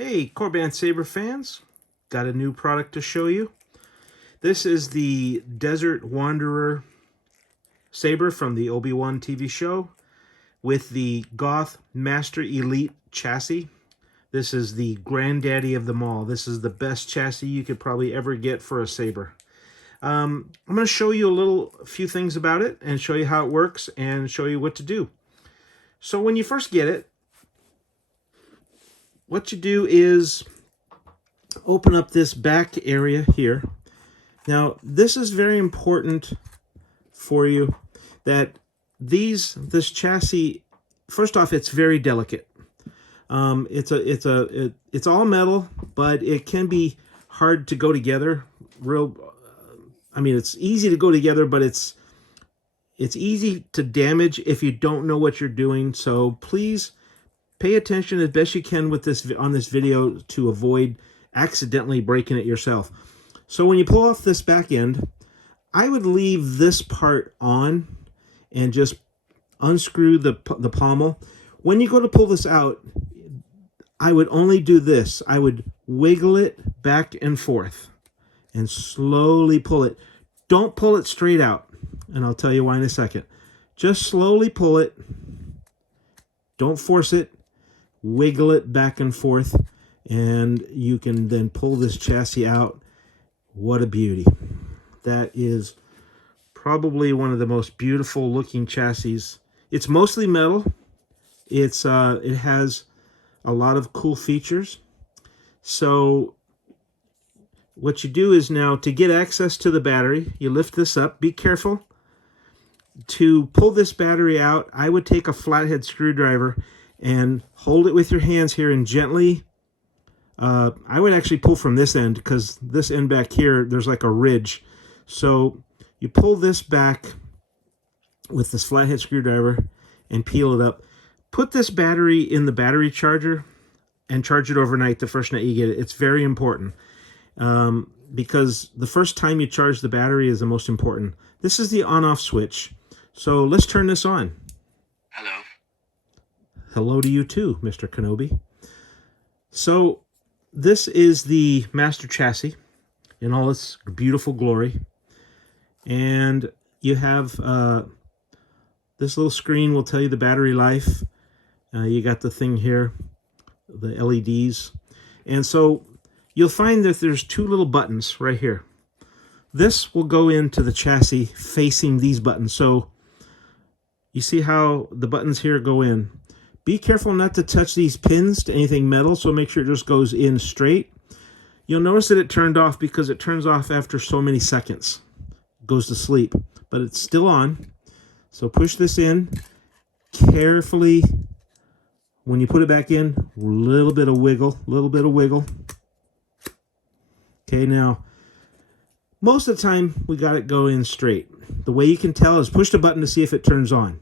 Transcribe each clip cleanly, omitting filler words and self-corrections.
Hey, Korbanth saber fans, got a new product to show you. This is the Desert Wanderer saber from the Obi-Wan TV show with the Goth Master Elite chassis. This is the granddaddy of them all. This is the best chassis you could probably ever get for a saber. I'm going to show you a few things about it and show you how it works and show you what to do. So when you first get it, what you do is open up this back area here. Now, this is very important for you that this chassis, first off, it's very delicate. It's all metal, but it can be hard to go together. It's easy to go together, but it's easy to damage if you don't know what you're doing. So please pay attention as best you can with on this video to avoid accidentally breaking it yourself. So when you pull off this back end, I would leave this part on and just unscrew the pommel. When you go to pull this out, I would only do this. I would wiggle it back and forth and slowly pull it. Don't pull it straight out, and I'll tell you why in a second. Just slowly pull it. Don't force it. Wiggle it back and forth, and you can then pull this chassis out. What a beauty. That is probably one of the most beautiful looking chassis. It's mostly metal. It has a lot of cool features. So what you do is now, to get access to the battery, you lift this up. Be careful. To pull this battery out, I would take a flathead screwdriver and hold it with your hands here and gently, I would actually pull from this end, because this end back here, there's like a ridge. So you pull this back with this flathead screwdriver and peel it up. Put this battery in the battery charger and charge it overnight the first night you get it. It's very important, because the first time you charge the battery is the most important. This is the on-off switch. So let's turn this on. Hello. Hello to you too, Mr. Kenobi. So this is the master chassis in all its beautiful glory. And you have this little screen will tell you the battery life. You got the thing here, the LEDs. And so you'll find that there's two little buttons right here. This will go into the chassis facing these buttons. So you see how the buttons here go in. Be careful not to touch these pins to anything metal, so make sure it just goes in straight. You'll notice that it turned off because it turns off after so many seconds. It goes to sleep, but it's still on. So push this in carefully. When you put it back in, a little bit of wiggle, Okay, now, most of the time, we got it go in straight. The way you can tell is push the button to see if it turns on.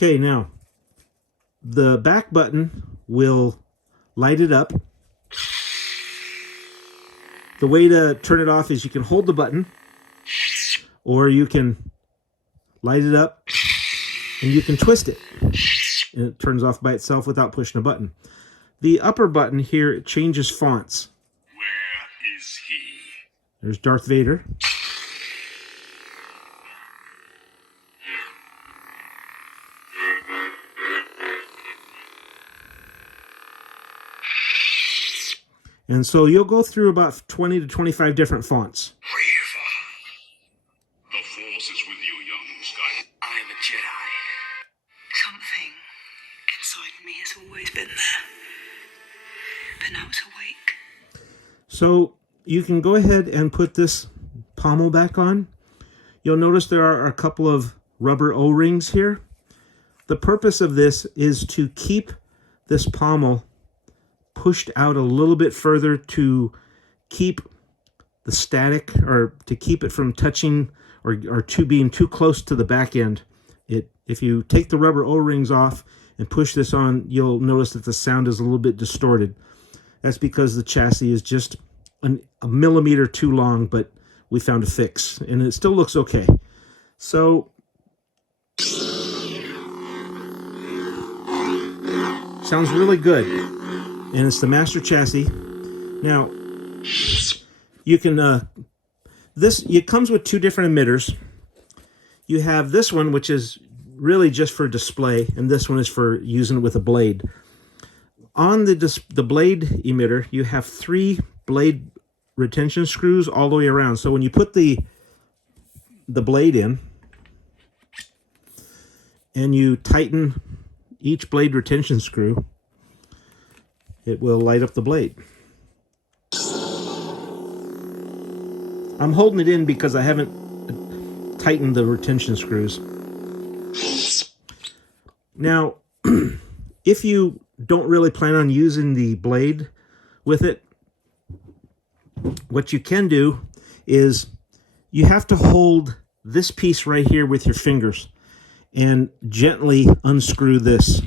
Okay, now, the back button will light it up. The way to turn it off is you can hold the button, or you can light it up, and you can twist it. And it turns off by itself without pushing a button. The upper button here, it changes fonts. Where is he? There's Darth Vader. And so you'll go through about 20 to 25 different fonts. The Force is with you, young Sky. I'm a Jedi. Something inside me has always been there, but now it's awake. So you can go ahead and put this pommel back on. You'll notice there are a couple of rubber O-rings here. The purpose of this is to keep this pommel pushed out a little bit further to keep the static, or to keep it from touching or to being too close to the back end. If you take the rubber O-rings off and push this on, you'll notice that the sound is a little bit distorted. That's because the chassis is just a millimeter too long, but we found a fix, and it still looks okay. So Sounds really good. And it's the master chassis. Now, you can, it comes with two different emitters. You have this one, which is really just for display, and this one is for using it with a blade. On the blade emitter, you have 3 blade retention screws all the way around. So when you put the blade in and you tighten each blade retention screw, it will light up the blade. I'm holding it in because I haven't tightened the retention screws. Now, if you don't really plan on using the blade with it, what you can do is you have to hold this piece right here with your fingers and gently unscrew this.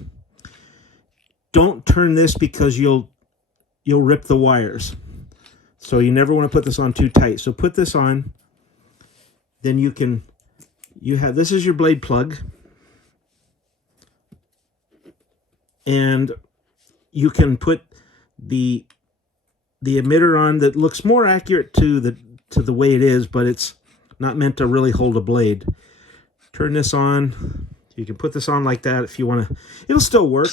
Don't turn this because you'll rip the wires. So you never want to put this on too tight. So put this on, then this is your blade plug. And you can put the emitter on that looks more accurate to the way it is, but it's not meant to really hold a blade. Turn this on. You can put this on like that if you want to. It'll still work.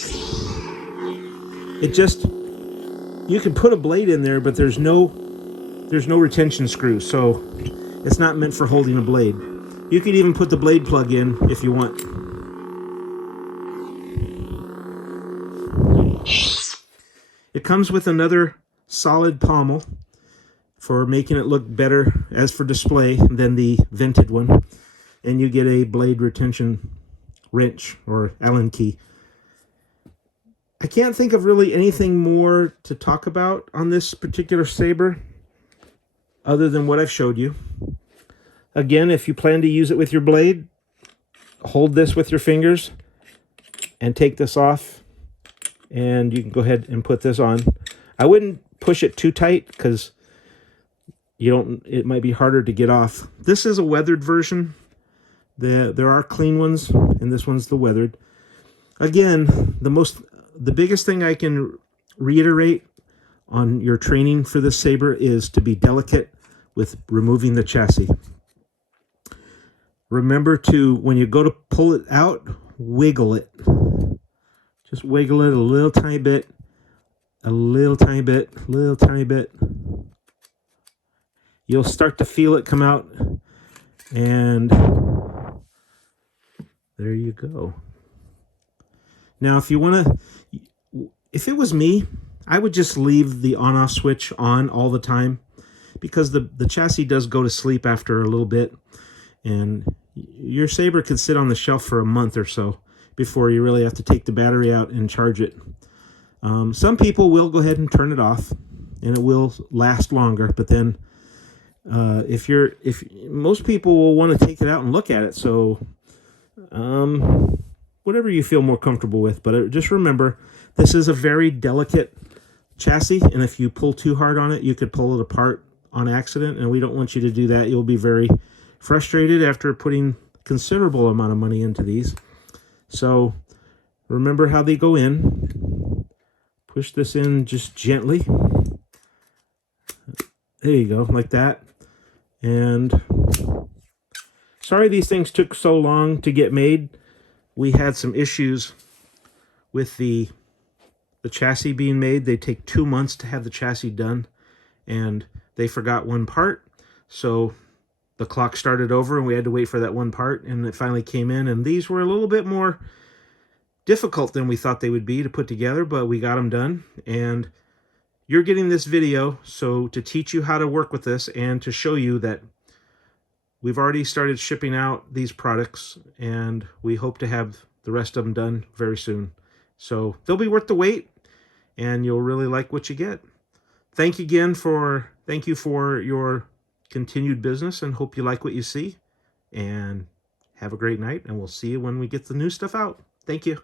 You can put a blade in there, but there's no retention screw, so it's not meant for holding a blade. You could even put the blade plug in if you want. It comes with another solid pommel for making it look better as for display than the vented one. And you get a blade retention wrench or Allen key. I can't think of really anything more to talk about on this particular saber other than what I've showed you. Again, if you plan to use it with your blade, hold this with your fingers and take this off, and you can go ahead and put this on. I wouldn't push it too tight because it might be harder to get off. This is a weathered version. There are clean ones, and this one's the weathered. Again, the biggest thing I can reiterate on your training for this saber is to be delicate with removing the chassis. Remember to, when you go to pull it out, wiggle it. Just wiggle it a little tiny bit, a little tiny bit, a little tiny bit. You'll start to feel it come out, and there you go. Now, if it was me, I would just leave the on-off switch on all the time, because the chassis does go to sleep after a little bit, and your saber could sit on the shelf for a month or so before you really have to take the battery out and charge it. Some people will go ahead and turn it off, and it will last longer, but then if most people will want to take it out and look at it, so whatever you feel more comfortable with. But just remember, this is a very delicate chassis, and if you pull too hard on it, you could pull it apart on accident, and we don't want you to do that. You'll be very frustrated after putting considerable amount of money into these. So remember how they go in. Push this in just gently. There you go, like that. And sorry these things took so long to get made. We had some issues with the chassis being made. They take 2 months to have the chassis done, and they forgot one part, so the clock started over and we had to wait for that one part, and it finally came in, and these were a little bit more difficult than we thought they would be to put together, but we got them done. And you're getting this video so to teach you how to work with this and to show you that we've already started shipping out these products, and we hope to have the rest of them done very soon. So they'll be worth the wait, and you'll really like what you get. Thank you for your continued business, and hope you like what you see. And have a great night, and we'll see you when we get the new stuff out. Thank you.